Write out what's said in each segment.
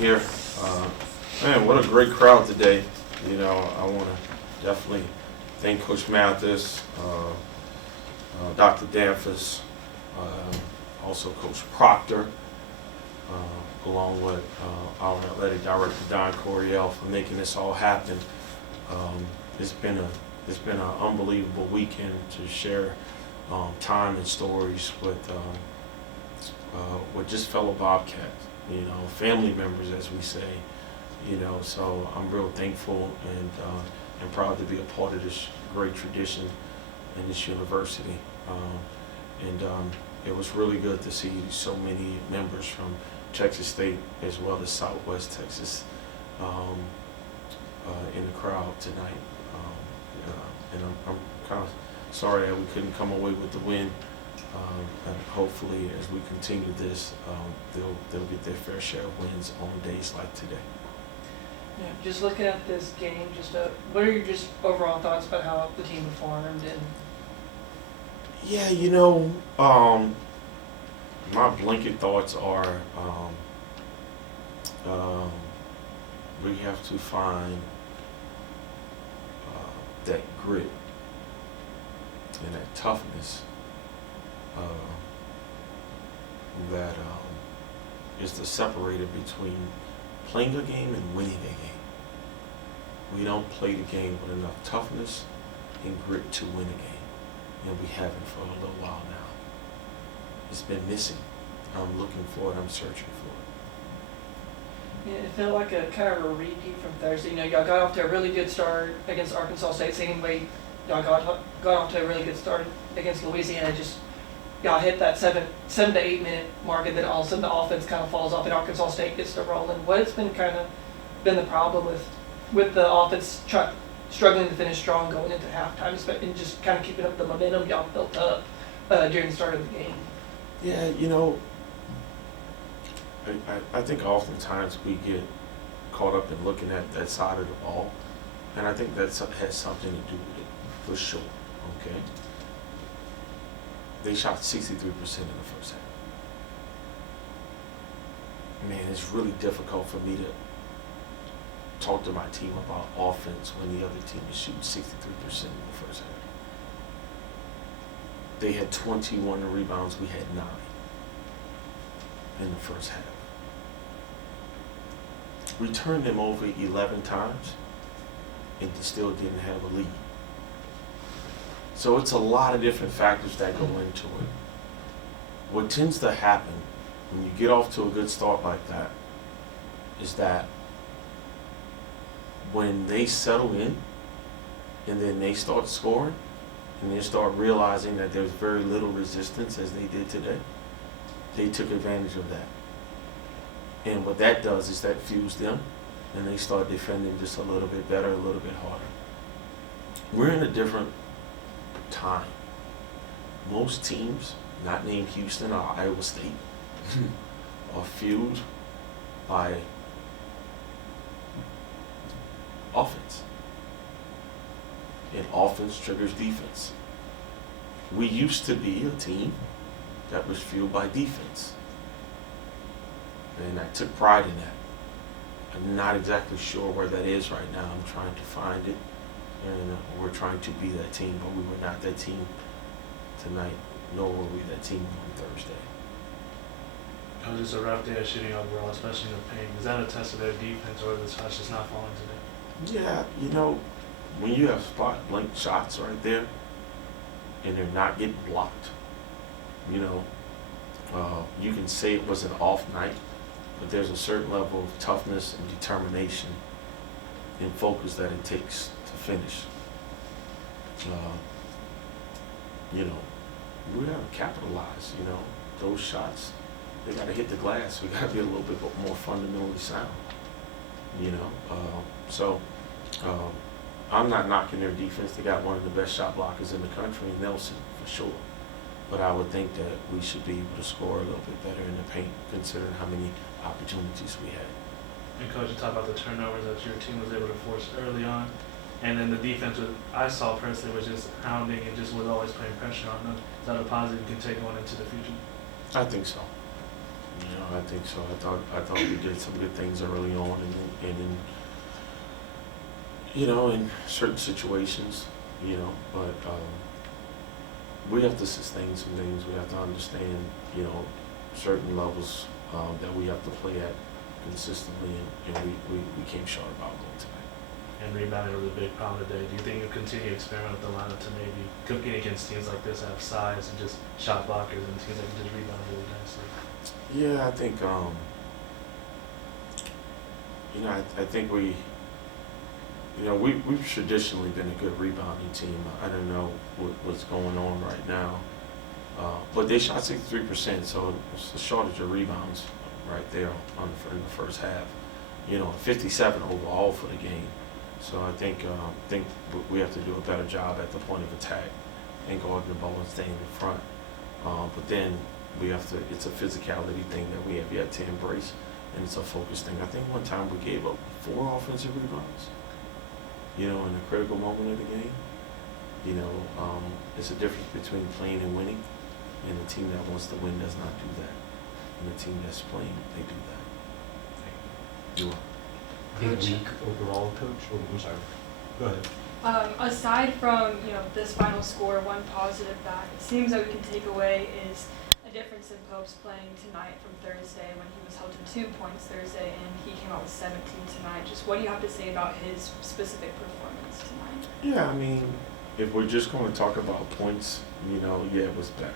Here, man, what a great crowd today. I want to definitely thank Coach Mathis, Dr. Danfus, also Coach Proctor, along with our athletic director Don Coryell for making this all happen. It's been an unbelievable weekend to share time and stories with just fellow Bobcats. Family members, as we say, so I'm real thankful and proud to be a part of this great tradition in this university. It was really good to see so many members from Texas State as well as Southwest Texas in the crowd tonight. And I'm kind of sorry that we couldn't come away with the win. And hopefully, as we continue this, they'll get their fair share of wins on days like today. Yeah, just looking at this game, what are your just overall thoughts about how the team performed? And yeah, my blanket thoughts are we have to find that grit and that toughness that is the separator between playing a game and winning a game. We don't play the game with enough toughness and grit to win a game, and we haven't for a little while now. It's been missing. I'm looking for it. I'm searching for it. yeah, it felt like a kind of a repeat from Thursday. Y'all got off to a really good start against Arkansas State. Same way y'all got off to a really good start against Louisiana. Y'all hit that 7 to 8 minute mark, and then all of a sudden the offense kind of falls off, and Arkansas State gets to rolling. What's been the problem with the offense struggling to finish strong going into halftime, and just kind of keeping up the momentum y'all built up during the start of the game? Yeah, I think oftentimes we get caught up in looking at that side of the ball, and I think that has something to do with it, for sure, okay? They shot 63% in the first half. Man, it's really difficult for me to talk to my team about offense when the other team is shooting 63% in the first half. They had 21 rebounds, we had 9 in the first half. We turned them over 11 times and still didn't have a lead. So it's a lot of different factors that go into it. What tends to happen when you get off to a good start like that is that when they settle in and then they start scoring and they start realizing that there's very little resistance, as they did today, they took advantage of that. And what that does is that fuels them, and they start defending just a little bit better, a little bit harder. We're in a different time. Most teams, not named Houston or Iowa State, are fueled by offense. And offense triggers defense. We used to be a team that was fueled by defense. And I took pride in that. I'm not exactly sure where that is right now. I'm trying to find it. And we're trying to be that team, but we were not that team tonight, nor were we that team on Thursday. It was just a rough day of shooting overall, especially in the paint. Is that a test of their defense, or the shots just not falling today? Yeah, when you have spot blank shots right there, and they're not getting blocked, you can say it was an off night, but there's a certain level of toughness and determination and focus that it takes to finish. We gotta capitalize, those shots, they gotta hit the glass. We gotta be a little bit more fundamentally sound, So I'm not knocking their defense. They got one of the best shot blockers in the country, Nelson, for sure. But I would think that we should be able to score a little bit better in the paint, considering how many opportunities we had. And Coach, you talk about the turnovers that your team was able to force early on, and then the defense, I saw personally, was just hounding and just was always putting pressure on them. Is that a positive you can take on into the future? I think so. You know, I think so. I thought we did some good things early on, and in, you know, in certain situations, you know, but we have to sustain some things. We have to understand, you know, certain levels that we have to play at consistently, and we came short about goal tonight. And rebounding was a big problem today. Do you think you'll continue to experiment with the lineup to maybe compete against teams like this that have size and just shot blockers and teams that can just rebound really nicely? Yeah, I think, you know, I think we, you know, we've traditionally been a good rebounding team. I don't know what's going on right now. But they shot 63%, so it's a shortage of rebounds right there in the first half. You know, 57 overall for the game. So I think we have to do a better job at the point of attack and guarding the ball and staying in front. But then we have to, it's a physicality thing that we have yet to embrace, and it's a focus thing. I think one time we gave up 4 offensive rebounds, you know, in a critical moment of the game. You know, it's a difference between playing and winning, and a team that wants to win does not do that. And a team that's playing, they do that. You are. Big week overall, coach? Oh, I'm sorry. Go ahead. Aside from, this final score, one positive that it seems that we can take away is a difference in Pope's playing tonight from Thursday when he was held to 2 points Thursday and he came out with 17 tonight. Just what do you have to say about his specific performance tonight? Yeah, I mean, if we're just going to talk about points, you know, yeah, it was better.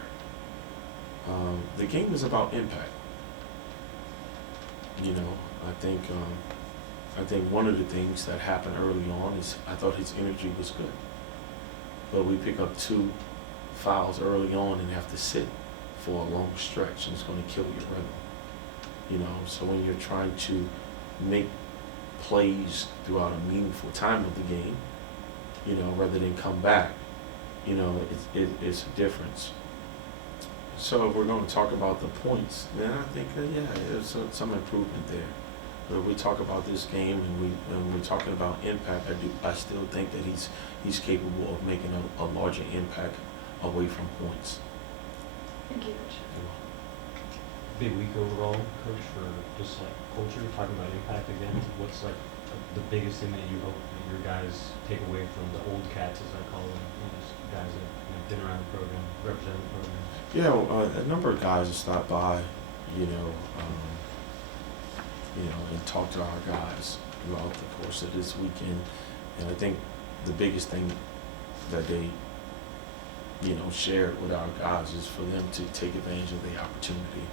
The game was about impact. You know, I think one of the things that happened early on is I thought his energy was good. But we pick up 2 fouls early on and have to sit for a long stretch, and it's going to kill your rhythm. You know, so when you're trying to make plays throughout a meaningful time of the game, you know, rather than come back, you know, it's a difference. So if we're going to talk about the points, then I think, yeah, there's some improvement there. But we talk about this game and we're talking about impact. I still think that he's capable of making a larger impact away from points. Thank you, Coach. Big week overall, coach, for just like culture, talking about impact again. What's like the biggest thing that you hope that your guys take away from the old cats, as I call them, these guys that been around the program, represent the program? Yeah, a number of guys have stopped by, you know, and talked to our guys throughout the course of this weekend. And I think the biggest thing that they, you know, shared with our guys is for them to take advantage of the opportunity.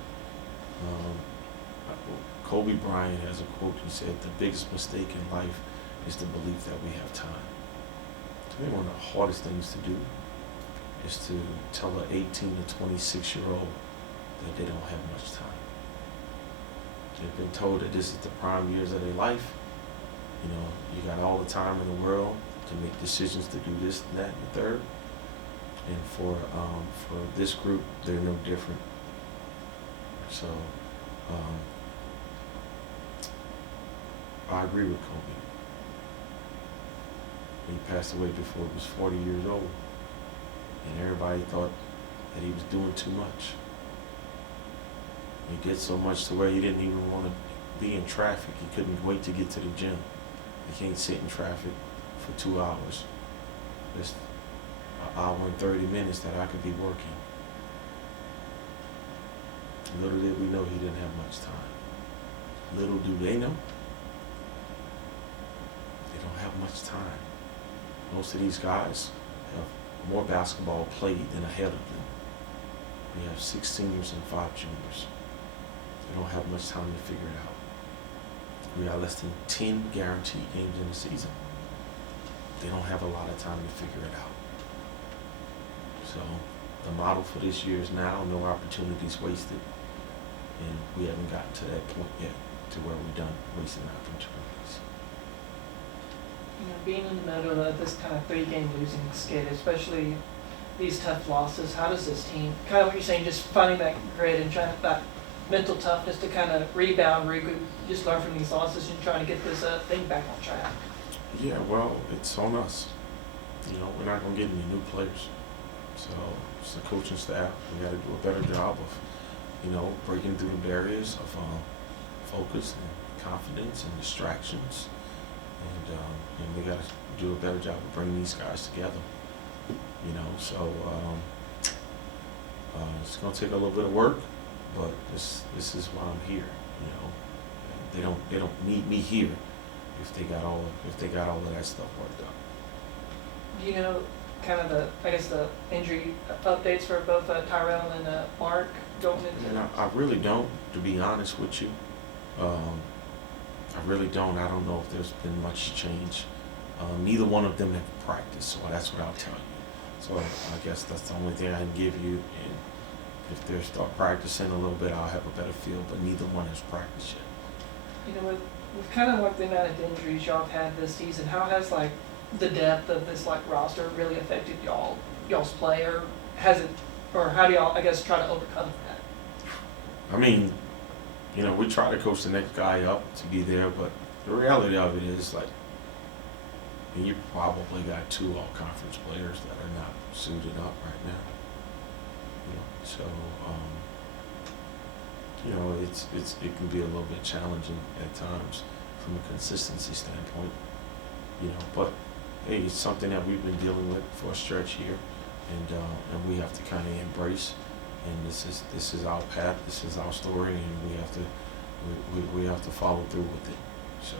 Kobe Bryant has a quote. He said, "The biggest mistake in life is the belief that we have time." I think one of the hardest things to do is to tell an 18 to 26-year-old that they don't have much time. They've been told that this is the prime years of their life. You know, you got all the time in the world to make decisions to do this and that and the third. And for this group, they're no different. So I agree with Kobe. He passed away before he was 40 years old. And everybody thought that he was doing too much. He did so much to where he didn't even want to be in traffic. He couldn't wait to get to the gym. He can't sit in traffic for 2 hours. It's an hour and 30 minutes that I could be working. Little did we know he didn't have much time. Little do they know, they don't have much time. Most of these guys have more basketball played than ahead of them. We have 6 seniors and 5 juniors. They don't have much time to figure it out. We have less than 10 guaranteed games in the season. They don't have a lot of time to figure it out. So the model for this year is now no opportunities wasted. And we haven't gotten to that point yet to where we're done wasting opportunities. You know, being in the middle of this kind of 3-game losing skid, especially these tough losses, how does this team, kind of what you're saying, just finding that grit and trying that mental toughness to kind of rebound, regroup, just learn from these losses and trying to get this thing back on track? Yeah, well, it's on us. You know, we're not going to get any new players. So it's the coaching staff. We got to do a better job of breaking through the barriers of focus and confidence and distractions. And we got to do a better job of bringing these guys together. So it's going to take a little bit of work, but this is why I'm here. They don't need me here if they got all of that stuff worked out. Do you know kind of the injury updates for both Tyrell and Mark going into? And I really don't, to be honest with you. I really don't. I don't know if there's been much change. Neither one of them have practiced, so that's what I'll tell you. So I guess that's the only thing I can give you. And if they start practicing a little bit, I'll have a better feel. But neither one has practiced yet. With kind of like the amount of injuries y'all have had this season, how has like the depth of this like roster really affected y'all's play, or has it, or how do y'all, I guess, try to overcome that? I mean, we try to coach the next guy up to be there, but the reality of it is, like, you probably got 2 all-conference players that are not suited up right now. So, it can be a little bit challenging at times from a consistency standpoint. But hey, it's something that we've been dealing with for a stretch here, and we have to kind of embrace. And this is our path, this is our story, and we have to follow through with it. So.